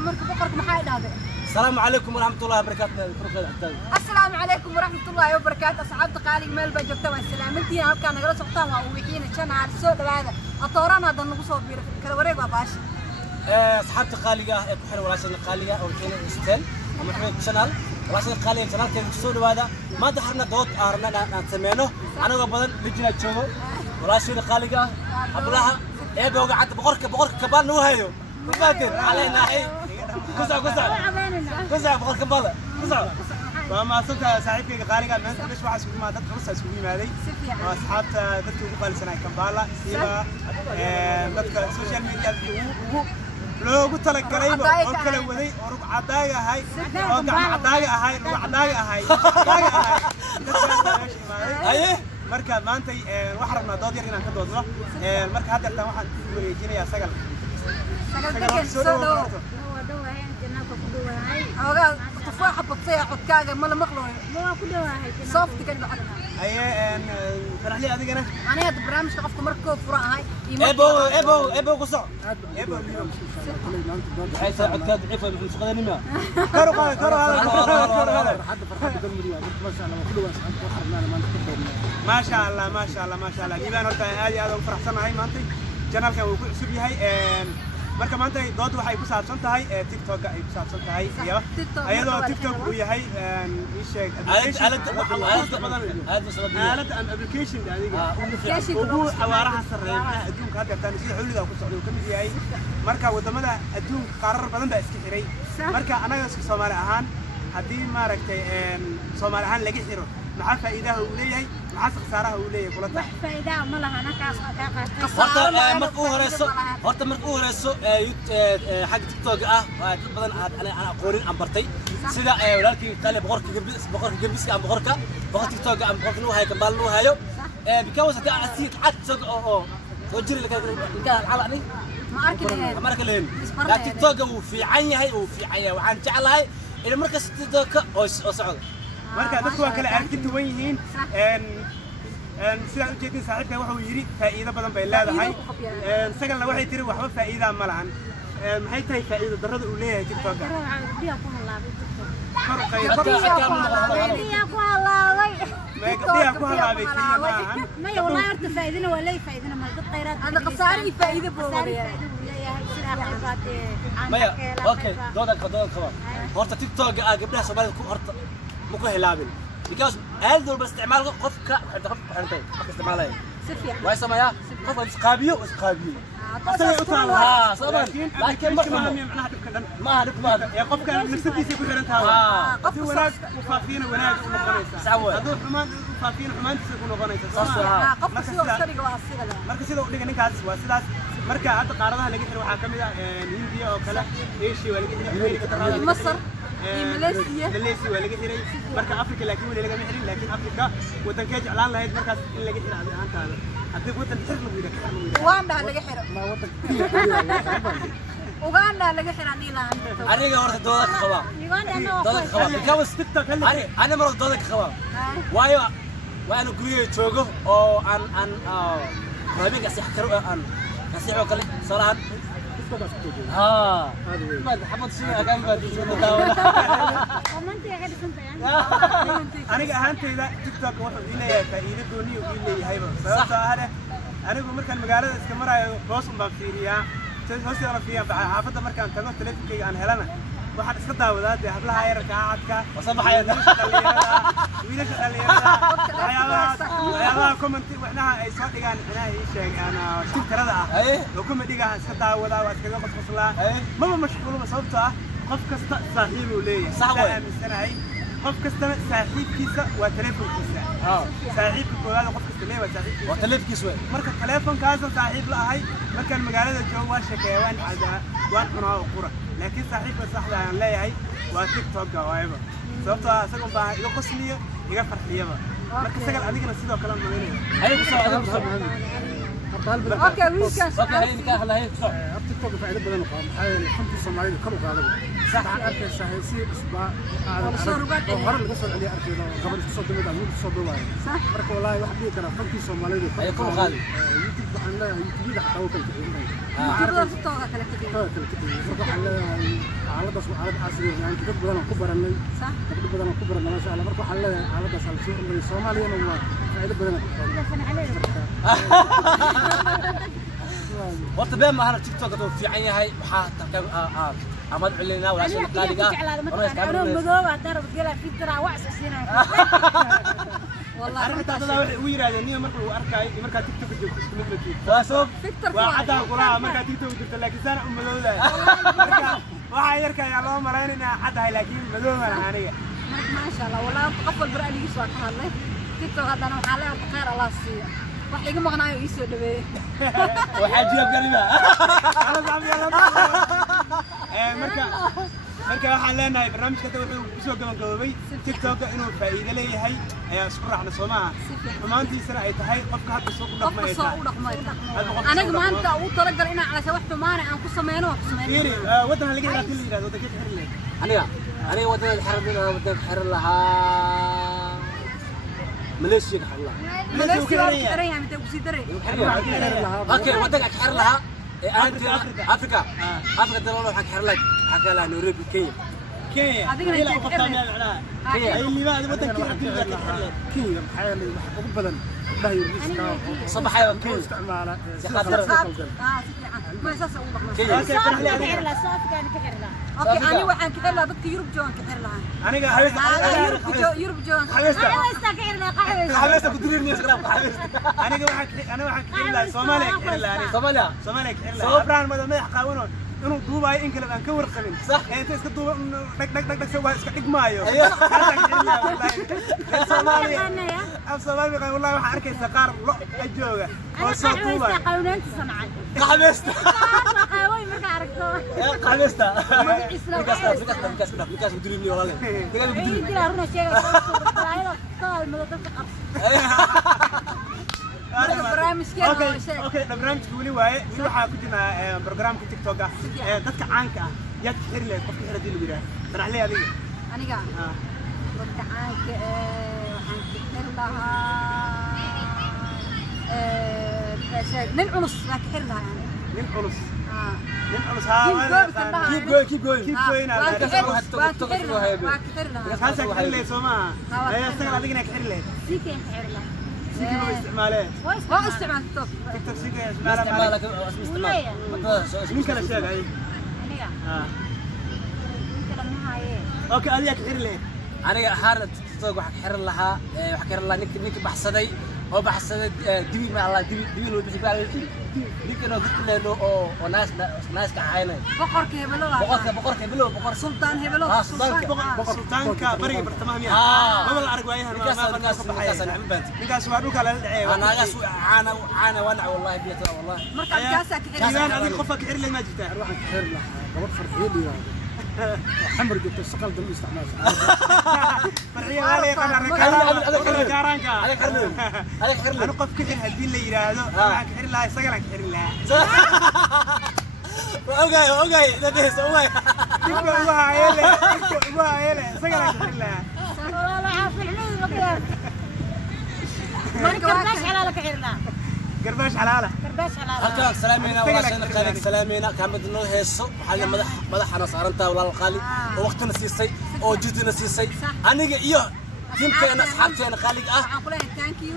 marka boqorka maxay dhahday السلام عليكم ورحمة الله وبركاته. السلام عليكم ورحمة الله وبركاته. أصحاب قالي مال بجبتوا السلام انتي هل كان نقرأ سقطان ووحين كان على السوق هذا الطوران هذا النقص بير كلا وريق باش أصحاب قالية كحر وراسنا قالية أو كين استل ومحمد شنال وراسنا قالية شنال كان السوق هذا ما دحرنا دوت أرنا نسمينه أنا قبل لجنا تشوفه وراسنا قالية أبلها إيه بوقعت بقرك كبار نو هيو فاكر علينا إيه قزع بقرك كبار قزع ما صرت صاحبك قالية من ليش واحد سوي ما تدرس سوي مالي وأصحاب دكتور قبل سنة كمبالا سيبا دكتور السوشيال ميديا لو قلت لك قريبة وكل ودي ورق عداية هاي وقع عداية هاي رق عداية هاي أيه مركب ما أنت وحرمنا ضاد يرجعنا كدودنا مركب هذا اللي واحد يجينا يا سجل هذا تفاحة بتصيح وتكاجا ملا مخلوق صوفت كان بعدنا أيه فرح لي هذه أنا هذا برامج تقف مركب فراء هاي إبو قصة إبو حيث عكاد عفوا من شغلاني ما كرو هذا ما شاء الله ما شاء الله ما شاء الله جيبان هرتا هذه فرح سنة هاي مانتي جنال كان وكل سبي هاي marka maanta dood waxay ku saabsan tahay TikTok ay ku saabsan tahay iyo ayadoo TikTok uu yahay ii sheeg application ugu xawaaraha sareeya adduunka hadda tan sida xulliga ku socdo kamid yahay marka wadamada adduunka qarar badan baa iska xiray marka anaga Soomaali ahaan hadii maaragtay Soomaali ahaan laga xiro maxaa faa'iidaha uu leeyahay maxaa khasaaraha uu leeyahay kula tahay faa'iidaha ma laha nakaas horta markuu horeyso xag TikTok ah dad badan aan aqoonin aan bartay sida walaalkii qale boqorka gabiska aan boqorka TikTok aan boqorka noo hayo kambaal noo hayo because hada asiid xad oo jiri la calani ma arki leen TikTok uu fiican yahay waxaan jeclahay in markaas TikTok oo socdo marka dadku waa kala arki duwan yihiin sida u jeedin saaxiibka waxa uu yiri faa'iido badan bay leedahay sagalna waxay tiri waxba faa'iido ma lahan maxay tahay faa'iido darrada uu leeyahay TikTok ما والله أرت فائدنا ولا فائدنا ما قد قيرات هذا قصاري فائدة بوغريا مايا اوكي دودك هورتا تيك توك قبلها سومالي هورتا مكو هلابين because هل دول باستعمال قفك حنتين استعمالها سفيا واي سمايا قف اسقابيو لكن ما هدف يا قفك نفسيتي سي كحرنتها قف وناس وفافين وناس ونقنيسا هذول حمان وفافين حمان سي كنقنيسا قف سيدو سريغ waa sida marka sidoo dhiga ninkaas waa sidaas marka hadda qaaradaha laga xiro waxa kamid ah Hindiya oo kale Asia waa laga xiray Masar ماليزيا waa laga xiray marka Afrika laakiin wali laga xirin laakiin Afrika wadanka jeclaan lahayd markaas in laga xiro ahaantaada hadii wadan xir lagu yiraahdo Uganda laga xiro ma wadan Uganda laga xiro aniga horta doodaka qaba because TikTok ana mar doodaka qaba waayo waana guriga joogo oo aan rabiga sax karo aan nasiixo kale salaad ما حمد شنو كان بدي aniga ahaantayda TikTok wuxuu leeyahay faa'iido gooni uu leeyahay sababtoo ah anigu markaan magaalada iska marayo boos baan fiiriyaa hoos aan fiiriyaa xaafadda markaan tago teleefankayga aan helana waxaan iska daawadaa hablaha yarka cadka wasabaxayna wiilasha dhalinyarada waxyaabaha comment waxnaha ay soo dhigaan inaa ii sheegaan shirkadada ah oo comedy-ga iska daawadaa waa iskaga qosqoslaa maba mashquulba sababtoo ah qof kasta saaxiib uu leeyahay sax way aaminsanahay qof kasta saaxiibkiisa waa teleefankiisa saaxiibka koowaad qof kasta leeyahay saaxiibkiisa waa teleefankiisa marka teleefankaas saaxiib la ahay markaan magaalada joogo waa sheekeeyaa waan cadaa waan cunaa oo qura laakiin saaxiibka saxda aan leeyahay waa TikTok waayba sababtoo ah isagu baa iga qosliyo iga farxiyaba marka sagal adigana sidoo kale ma leeyahay ay ku soo اوكي ويلكاس اوكي هي نكاح لهي TikTok فائده بدل قام حاجه الحمد Soomaalidu kala qaadaba sax arkaysa heesi isbaa hore laga soo celiyo arkayna gabadh soo dumida mid soo duway sax marka wallahi wax dhigi kara fanki Soomaalidu ay ku qaadi YouTube waxaan leeyahay YouTube xataa kala kicin TikTok kala kicin waxaan leeyahay xaaladaas waa xaalad casri ah yani dad badan oo ku baranay dad badan oo ku baranay ma sha Allah marka waxa leeyahay xaaladaas hal soo urmay Soomaaliyana waa faa'iido badan horta been ma ahna TikTok oo fiican yahay waxa tarkan amad cilina walaasha qaaliga أنا مذوبة درب كلا في ترى وعس سينا والله arrinta dadada waxay ugu yiraahdeen niyo markuu arkay marka TikTok joogto isku mid mid taasoo فكتر waa cadaan qolaa marka TikTok jirto laakiin sana madowda marka waxa yarka ayaa loo maraynaa cadahay laakiin madowga aniga ما شاء الله والله قفل برألي يسوى كهلا تيك توك هذا أنا وحالي خير الله سيا وحيق مغنايو يسوى دبي waxaajiya galima marka waxaan leenahay barnaamijka wuxuu ku soo gabagaboobay TikTok inuu faa'iido leeyahay ayaa isku raacna Soomaa xumaantiisana ay tahay qofka hadda soo u dhaqmaysa أنا كمان أنت وترجع إنا على سوى حمانة أنا كوسا مينو يري ودنا لقيت راكل يراد ودك تحر لي أنا ودنا الحرب ودنا الحر لها ماليزيا الحر لها ماليزيا كريه يعني تبغى دري اوكي ودك الحر لها انت افريقيا دولة حق حر لك حكى لها نوريبي كينيا هذيك اللي قطعنا معناها كينيا اللي ما ودك كينيا حالي ugu badan bahay riska صباح يا كينيا isticmaala ما يساس أقول كينيا أوكي أنا وحن كحر لها ضد يوروب جوان كحر لها انا يوروب جوان حبيستك كديرني اسكراب حبيستك انا waxaan kixin lahaa Soomaaliya kixin lahaa sobraan madax qaawanoo inuu duubay in kale aan ka warqabin sax inta iska duuba dhag soo iska dhigmaayo Soomaaliya wallahi waxa arkaysa qaar lo jooga oo soo duubay قاونانتي صنعان حبيست قاوي marka aragto حبيست مكاس كديرني والله يدير رنا شيء قال مدد اوكي barnaamijku wali waaye waxa ku jira barnaamijka TikTok dadka caanka ah yaad xir leed qofka xiradi lagu yiraahdo faraxley adiga aniga dadka caanka waxaan xir lahaa nin culus waa xir lahaa nin culus keep going هذا كحر لي سوما هي استغل هذيك انك حر لي سيكين حر له سيكي هو استعماله هو استعمال توك تكتب سيكي استعماله من كلا شيء هاي اوكي هذيك حر لي aniga ahaan TikTok waxa xir lahaa waxa xir lahaa ninka baxsaday oo baxsaday dibi ma Allah dibi loo bixi baa ninka noo gudleeno oo naas ka haynay boqorka hebelo boqor sultaan hebelo sultaanka bariga bartamaha miya ma la arag waayahan ma ninkaas waa dhulka la dhacay anagaas caana wanac wallahi biyata wallahi marka kaasa ka xir adiga qofka ka xir lay ma jirtaa waxaan ka xir lahaa gabadh farxiyo حمر جبت السقال دم استعمال فرحيه علي قدر جارانك انا قف كحر هدي اللي يراهدو waxaan ka xir lahaa isaga ka xir lahaa اوكي داديس اوي ديك ugu haayele isaga ka xir lahaa والله عارف العلوم وكذا كرباش حلاله كحر لها قرباش حلاله halka salaamina walaashana qaaliga salaamina kaamid noo heeso waxa madaxana saaranta walaal qaali oo waqtina siisay oo jidina siisay aniga iyo tiimkeena asxaabteena qaaliga ah waxaan ku leeyahay thank you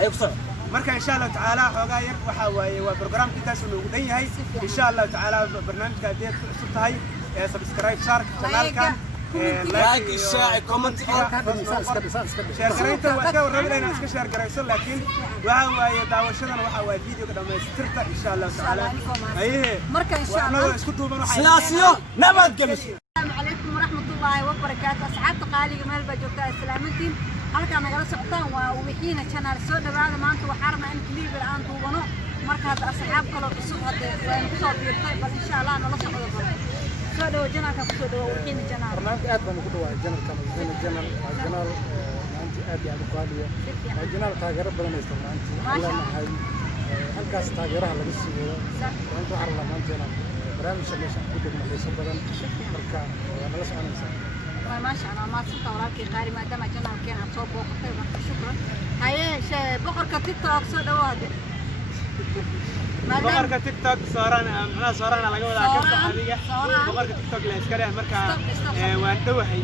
ayuu soo marka insha Allah taala xogaa yar waxa waaye waa barnaamijka taas uu ugu dhan yahay insha Allah taala barnaamijka adeed cusub tahay subscribe share kanaalkan like share comment share gareynta waa ka warramayna iska share gareyso laakiin waxa waaye daawashadana waxa waaye video-ga dhamaystirta insha Allah taala ayee marka insha Allah isku duuban waxa siyaasiyo nabad gelish السلام عليكم ورحمة الله وبركاته أصحاب قالي مال بجوكا السلامتين halka nagala socotaan waa wixiina channel soo dhawaada maanta waxaan rabnaa in clip aan duubano markaas asxaab kale cusub hadda waan ku soo biirtay bal insha Allah nala socdo soo dhawo channelka ku soo dhawo wixiina channel barnaamij aad baan ugu dhawaay channelka channel maanta aad iyo aad u qaaliya channel taageero badan ay isticmaalaan halkaas taageeraha laga siiyo maanta waxaan rabnaa maanta inaan barnaamijka meesha ku dhigno xiiso badan marka nala soconaysaa ما شاء الله ما صرت وراك قاري ما دام جنا كان صوب وقتي شكرا هاي بقر كتيك توك سو دواد boqorka TikTok soorana laga wadaa ka saxadiga boqorka TikTok la iska leh marka waan dhawahay